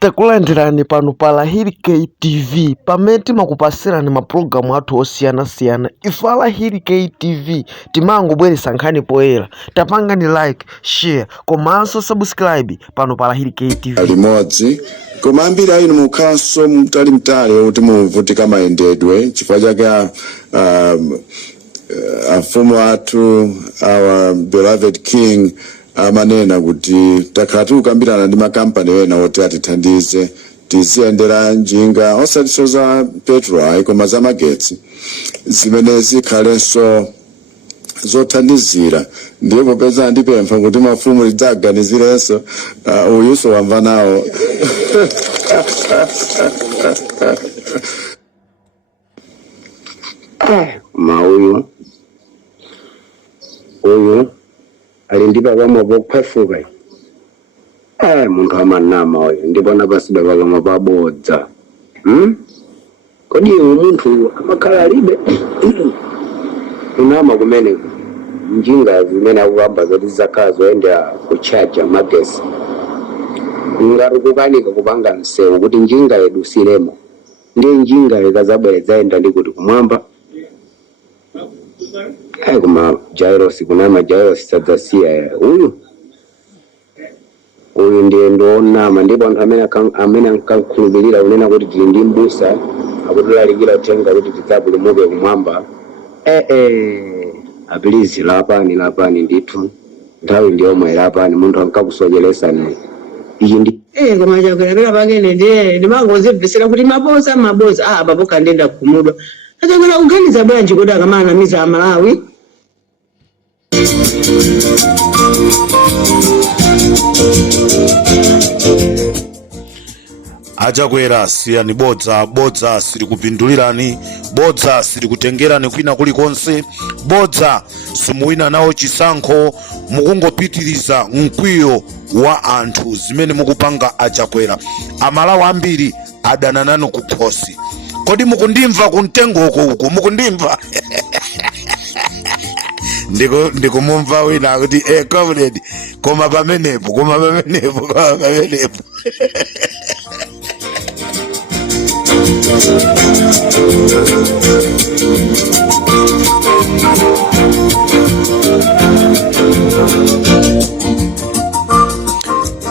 Takulandirani pano pa Lahiri KTV pamene timakupasirani mapulogalamu athu osiyanasiyana. Ife Lahiri KTV timangobweretsa nkhani poyera. Tapangani like, share komanso subscribe pano pa Lahiri KTV. Limodzi koma ambiri ayinu mukhaso mtali kuti muvutika mayendedwe chifukwa chake mfumu athu our beloved king amanena kuti takhala tikukambirana ndi makampani ena oti atithandize tiziyendera njinga osati za petrol koma za magetsi zimene zikhalenso zothandizira. Ndipo popeza ndipempha kuti mafumu lidzaganizirenso uyuso wamva nawo. Mauyu alindipa kwamwe pokwefuka munthu amanama oyo ndipona pasibe pakamwa pabodza. Kodi munthu amakhala alibe unama kumene njinga zimene akukamba zoti zakhala zoyenda kuchaja magesi ngati kukanika kupanga msewu kuti njinga yedu silemo ndi njinga ikazabwera zayenda ndi kuti kumwamba. Kuma Jairos kunama Jairos sadzasiya uyu ndiye ndonama ndipo anthu amene ankakhulupirira kunena kuti tili ndi mbusa akutilalikira uthenga kuti tidzapulumuke kumwamba. Abilizi lapani ndithu nthawi ndiyomwe lapani munthu ankakusocheresani ichi ndi koma chakwera pangene ndimangozimvisira kuti maboza apapo kandenda kukhumudwa achakwera kuganiza bwanji kuti akamanamiza Amalawi. Achakwera siyani bodza siri kupindulirani, bodza siri kutengerani kwina kulikonse, bodza simuwina nawo chisankho, mukungopitiriza mkwiyo wa anthu zimene mukupanga. Achakwera Amalawi ambiri adana nanu kukhosi. Kodi mukundimva kumtengo uko mukundimva? ndikumumva wina kuti comrade koma pamenepo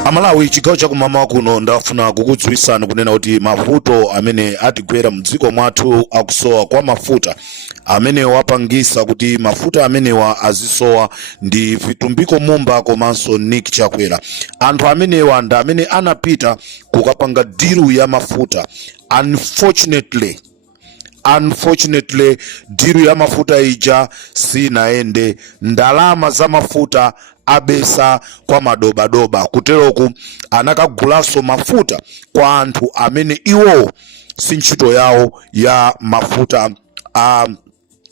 Amalawi chigawo chakumama kuno ndafuna kukudziwisani kunena kuti mavuto amene atigwera mdziko mwathu akusowa kwa mafuta amene wapangisa kuti mafuta amenewa azisowa ndi Vitumbiko Mumba komanso Nick Chakwera. Anthu amenewa ndi amene anapita kukapanga diru ya mafuta. Unfortunately diru ya mafuta ija sinaende, ndalama za mafuta abesa kwa madobadoba, kuteroku anakagulaso mafuta kwa anthu amene iwo si ntchito yawo ya mafuta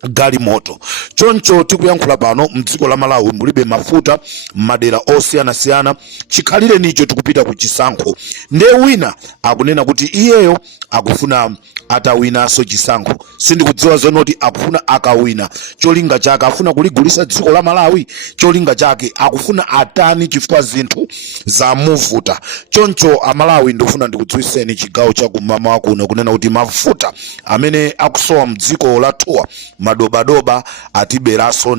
galimoto. Choncho tikuyankhula pano mdziko la Malawi mulibe mafuta madera osiyanasiyana. Chikhalire nicho tikupita ku chisankho, ndiye wina akunena kuti iyeyo akufuna atawinaso chisankho. Sindikudziwa zonoti akufuna akawina cholinga chake afuna kuligulisa dziko la Malawi, cholinga chake akufuna atani chifukwa zinthu za muvuta. Choncho Amalawi ndofuna ndikudziwiseni chigawo chakumama kuno kunena kuti mafuta amene akusowa mdziko lathuwa madobadoba atiberaso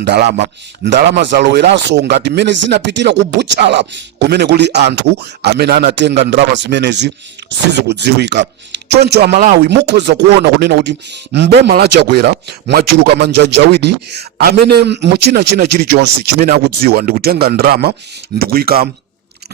ndalama zaloweraso ngati mene zinapitira ku butchala kumene kuli anthu amene anatenga ndalama zimenezi sizikudziwika. Choncho Amalawi mukhoza kuona kunena kuti mboma la Chakwera mwachuluka manjanjawidi amene muchina chilichonse chimene akudziwa ndikutenga ndalama ndikuyika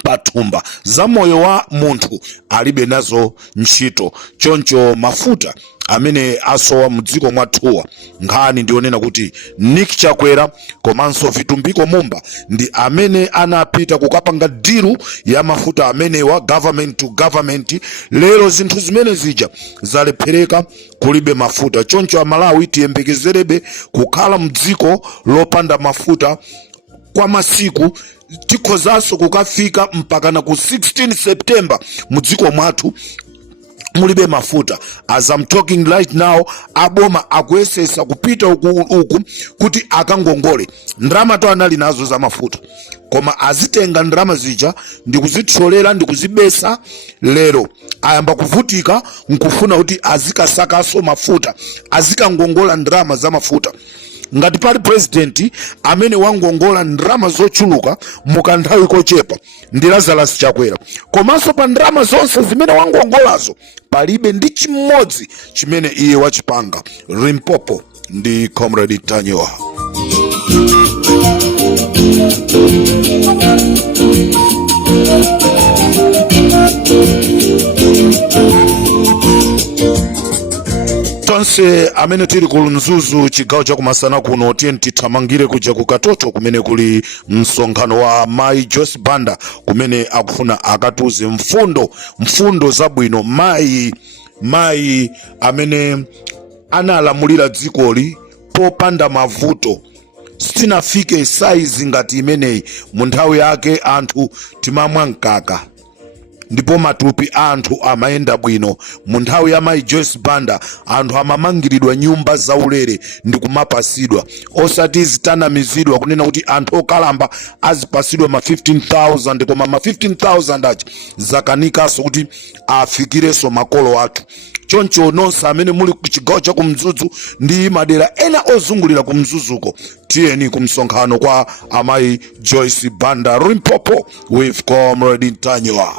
pathumba za moyo wa munthu alibe nazo ntchito. Choncho mafuta amene asowa mdziko mwathuwa nkhani ndionena kuti Nick Chakwera komanso Vitumbiko Mumba ndi amene anapita kukapanga diru ya mafuta amenewa government to government. Lero zinthu zimene zija zalephereka, kulibe mafuta. Choncho Amalawi tiyembekezerebe kukhala mdziko lopanda mafuta kwa masiku. Tikhozaso kukafika mpaka na ku 16 September mdziko mwathu mulibe mafuta. As I'm talking right now, aboma akuyesesa kupita uku kuti akangongole ndrama to anali nazo za mafuta, koma azitenga ndrama zija ndikuzitsolera ndikuzibesa. Lero ayamba kuvutika nkufuna kuti azikasakaso mafuta, azikangongola ndrama za mafuta. Ngati pali president amene wangongola ndrama zochuluka mukanthawi kochepa ndi Lazarus Chakwera, komanso pa ndrama zonse zimene wangongolazo palibe ndi chimodzi chimene iye wachipanga. Limpopo ndi Comrade Tanyowa. Tonse amene tili ku Mzuzu chigawo cha kumasana kuno tiyeni tithamangire kuja ku Katoto kumene kuli msonkhano wa Mai Joyce Banda kumene akufuna akatuze mfundo zabwino. Mai amene analamulira dzikoli popanda mavuto, sitinafike saizi ngati imeneyi. Mu nthawi yake anthu timamwa mkaka ndipo matupi anthu amayenda bwino. Mu nthawi ya Mai Joyce Banda anthu amamangiridwa nyumba zaulere ndi kumapasidwa, osati zitanamizidwa kunena kuti anthu okalamba azipasidwa ma 15,000, koma ma 15,000 achi zakanikaso kuti afikireso makolo athu. Choncho nonse amene muli ku chigawo cha kumzuzu ndi madera ena ozungulira kumzuzuko, tiyeni kumsonkhano kwa Mai Joyce Banda. Limpopo with Comrade Tanyowa.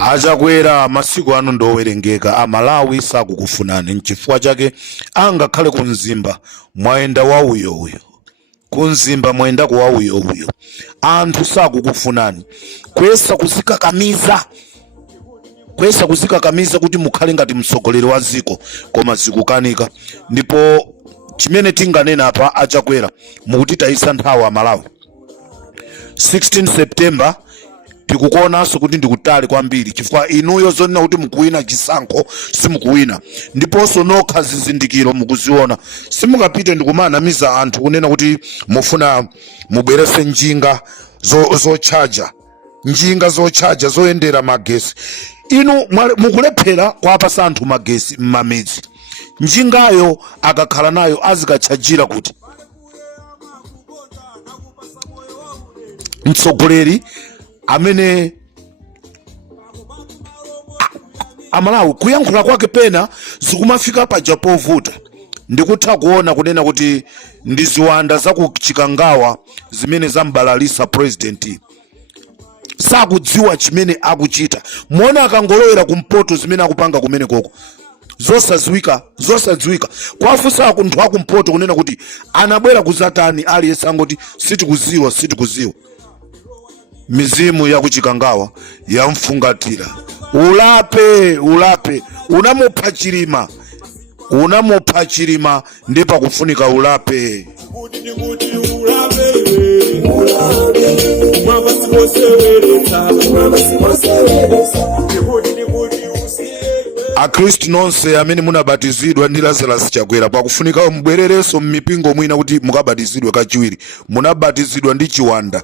Achakwera masiku ano ndowerengeka. Amalawi sakukufunani, nchifukwa chake angakhale kunzimba mwaenda wauyo kunzimba mwaenda kwa wauyo anthu sakukufunani. Kwesa kuzikakamiza kuti mukhale ngati mtsogoleri wa ziko, koma zikukanika. Ndipo chimene tinganena apa Achakwera mukutitayisa nthawi Amalawi. 16 September tikukuonanso kuti ndikutali kwambiri, chifukwa inuyo zonena kuti mukuwina chisankho simukuwina, ndiponso nokha zizindikiro mukuziona. Simukapite ndikumanamiza anthu kunena kuti mufuna mubwerese njinga zochaja zoyendera magesi. Inu mukulephera kwapasa anthu magesi m'mamidzi. Njingayo akakhala nayo azikachajira kuti mtsogoleri amene Amalawi kuyankhula kwake pena zikumafika paja povuta. Ndikutha kuona kunena kuti ndi ziwanda zakuchikangawa zimene zambalalisa president. Sakudziwa chimene akuchita. Muona akangolowera kumpoto zimene akupanga kumene koko zosadziwika. Kwafusa akunthu akumpoto kunena kuti anabwera kuzatani aliyense angoti sitikuziwa. Mizimu ya kuchikangawa yamfungatira. Ulape unamupha Chilima. unamupha chilima ndi pakufunika ulape. Akristu nonse amene munabatizidwa ndi Lazarus Chakwera pakufunika mbwerereso mmipingo mwina kuti mukabatizidwe kachiwiri. Munabatizidwa ndi chiwanda.